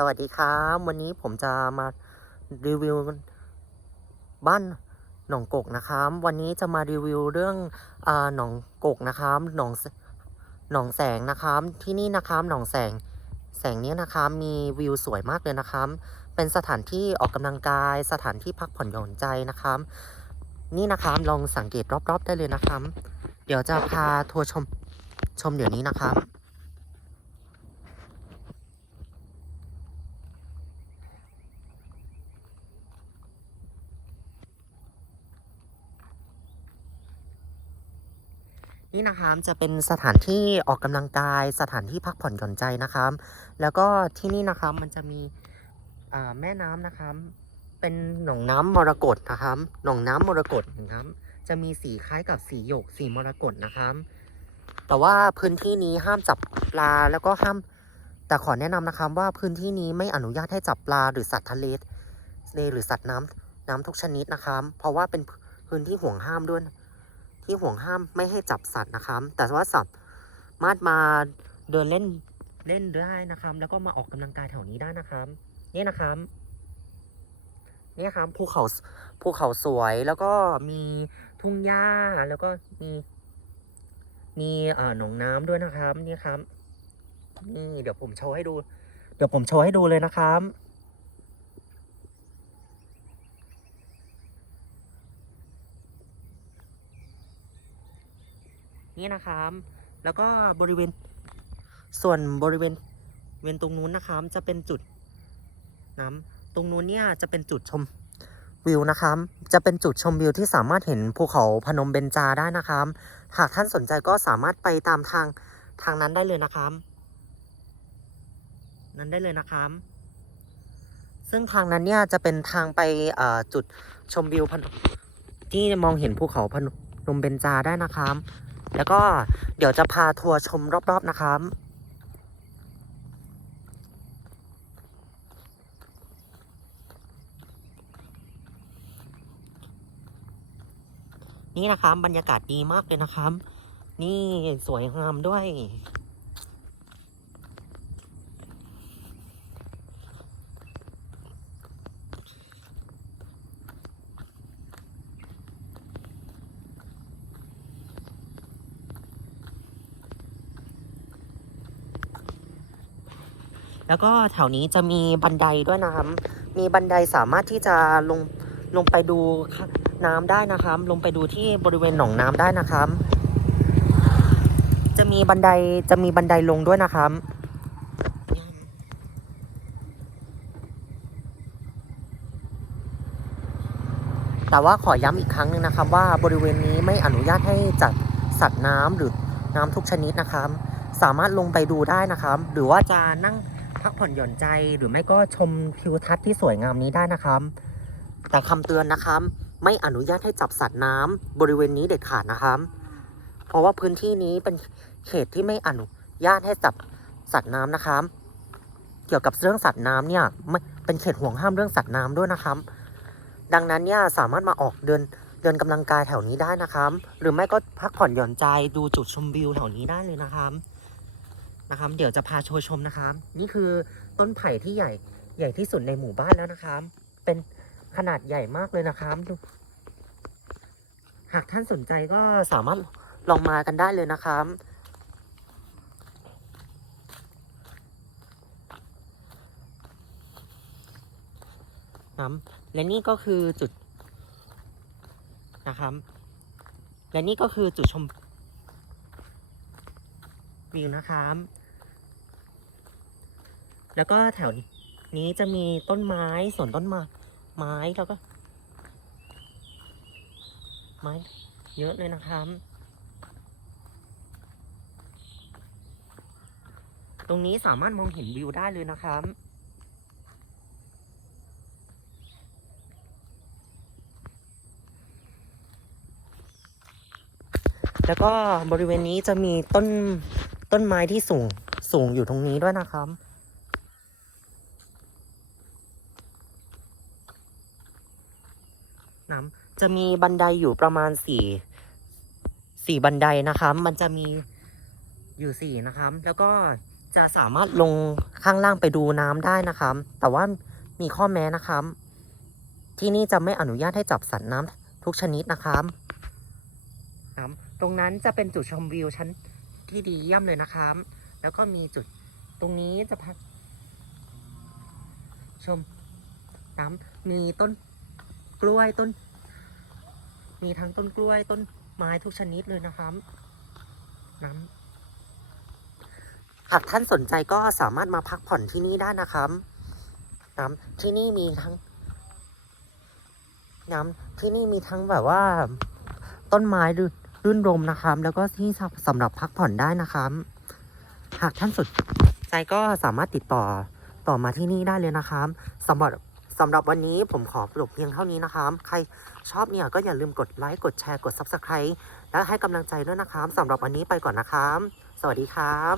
สวัสดีครับ วันนี้ผมจะมารีวิวบ้านหนองกกนะครับ วันนี้จะมารีวิวเรื่องอาหนองกกนะครับหนองหนองแสงนะครับ ที่นี่นะครับหนองแสง แสงนี้นะครับมีวิวสวยมากเลยนะครับ เป็นสถานที่ออกกำลังกาย สถานที่พักผ่อนหย่อนใจนะครับ นี่นะครับลองสังเกตรอบๆได้เลยนะครับ เดี๋ยวจะพาทัวร์ชมชมเดี๋ยวนี้นะครับ นี่นะครับจะเป็นสถานที่ออกกำลังกาย สถานที่พักผ่อนหย่อนใจนะครับ แล้วก็ที่นี่นะครับมันจะมีแม่น้ำนะครับ เป็นหนองน้ำมรกตนะครับ หนองน้ำมรกตนะครับ จะมีสีคล้ายกับสีหยกสีมรกตนะครับ แต่ว่าพื้นที่นี้ห้ามจับปลาแล้วก็ห้ามแต่ขอแนะนำนะครับว่าพื้นที่นี้ไม่อนุญาตให้จับปลาหรือสัตว์ทะเลทะเลหรือสัตว์น้ำน้ำทุกชนิดนะครับ เพราะว่าเป็นพื้นที่ห่วงห้ามด้วย ที่ห่วงห้ามไม่ให้จับสัตว์นะครับ แต่ว่าสัตว์มารถมาเดินเล่นเล่นได้นะครับ แล้วก็มาออกกำลังกายแถวนี้ได้นะครับนี่นะครับนี่ครับภูเขาภูเขาสวยแล้วก็มีทุ่งหญ้าแล้วก็มีมีเอ่อหนองน้ำด้วยนะครับนี่ครับ นี่เดี๋ยวผมโชว์ให้ดู เดี๋ยวผมโชว์ให้ดูเลยนะครับ นี่นะครับ แล้วก็บริเวณส่วนบริเวณเวนตรงนู้นนะครับ จะเป็นจุดน้ำตรงนู้นเนี่ยจะเป็นจุดชมวิวนะครับ จะเป็นจุดชมวิวที่สามารถเห็นภูเขาพนมเบญจาได้นะครับ หากท่านสนใจก็สามารถไปตามทางทางนั้นได้เลยนะครับนั้นได้เลยนะครับ ซึ่งทางนั้นเนี่ยจะเป็นทางไปจุดชมวิวพนที่มองเห็นภูเขาพนมเบญจาได้นะครับ แล้วก็เดี๋ยวจะพาทัวร์ชมรอบ ๆ นะครับนี่นะครับบรรยากาศดีมากเลยนะครับ นี่สวยงามด้วย แล้วก็แถวนี้จะมีบันไดด้วยนะครับ มีบันไดสามารถที่จะลงลงไปดูน้ำได้นะครับ ลงไปดูที่บริเวณหนองน้ำได้นะครับ จะมีบันไดจะมีบันไดลงด้วยนะครับแต่ว่าขอย้ำอีกครั้งหนึ่งนะครับ ว่าบริเวณนี้ไม่อนุญาตให้จัดสัตว์น้ำหรือน้ำทุกชนิดนะครับ สามารถลงไปดูได้นะครับ หรือว่าจะนั่ง พักผ่อนหย่อนใจหรือไม่ก็ชมทิวทัศน์ที่สวยงามนี้ได้นะครับ แต่คำเตือนนะครับ ไม่อนุญาตให้จับสัตว์น้ำบริเวณนี้เด็ดขาดนะครับ เพราะว่าพื้นที่นี้เป็นเขตที่ไม่อนุญาตให้จับสัตว์น้ำนะครับ เกี่ยวกับเรื่องสัตว์น้ำเนี่ยไม่เป็นเขตห่วงห้ามเรื่องสัตว์น้ำด้วยนะครับ ดังนั้นเนี่ยสามารถมาออกเดินเดินกำลังกายแถวนี้ได้นะครับ หรือไม่ก็พักผ่อนหย่อนใจดูจุดชมวิวแถวนี้ได้เลยนะครับ นะครับ เดี๋ยวจะพาโชว์ชมนะครับ นี่คือต้นไผ่ที่ใหญ่ใหญ่ที่สุดในหมู่บ้านแล้วนะครับ เป็นขนาดใหญ่มากเลยนะครับดูหากท่านสนใจก็สามารถลองมากันได้เลยนะครับน้ำและนี่ก็คือจุดนะครับ และนี่ก็คือจุดชมวิวนะครับ แล้วก็แถวนี้จะมีต้นไม้สวนต้นไม้ไม้แล้วก็ ไม้เยอะเลยนะครับ ตรงนี้สามารถมองเห็นวิวได้เลยนะครับแล้วก็บริเวณนี้จะมีต้นต้นไม้ที่สูงสูงอยู่ตรงนี้ด้วยนะครับ น้ำ จะมีบันไดอยู่ประมาณสี่สี่บันไดนะครับ มันจะมีอยู่สี่นะครับ แล้วก็จะสามารถลงข้างล่างไปดูน้ำได้นะครับ แต่ว่ามีข้อแม้นะครับ ที่นี่จะไม่อนุญาตให้จับสัตว์น้ำทุกชนิดนะครับครับตรงนั้นจะเป็นจุดชมวิวชั้นที่ดีเยี่ยมเลยนะครับ แล้วก็มีจุดตรงนี้จะพักชมน้ำมีต้นกล้วยต้น มีทั้งต้นกล้วยต้นไม้ทุกชนิดเลยนะครับน้ำหากท่านสนใจก็สามารถมาพักผ่อนที่นี่ได้นะครับน้ำที่นี่มีทั้งน้ำที่นี่มีทั้งแบบว่า ต้นไม้รื่นรมนะครับ แล้วก็ที่สำหรับพักผ่อนได้นะครับ หากท่านสนใจก็สามารถติดต่อต่อมาที่นี่ได้เลยนะครับสำหรับ สำหรับวันนี้ผมขอจบเพียงเท่านี้นะครับใครชอบเนี่ยก็อย่าลืมกดไลค์กดแชร์กด Subscribe และให้กำลังใจด้วยนะครับสำหรับวันนี้ไปก่อนนะครับ สวัสดีครับ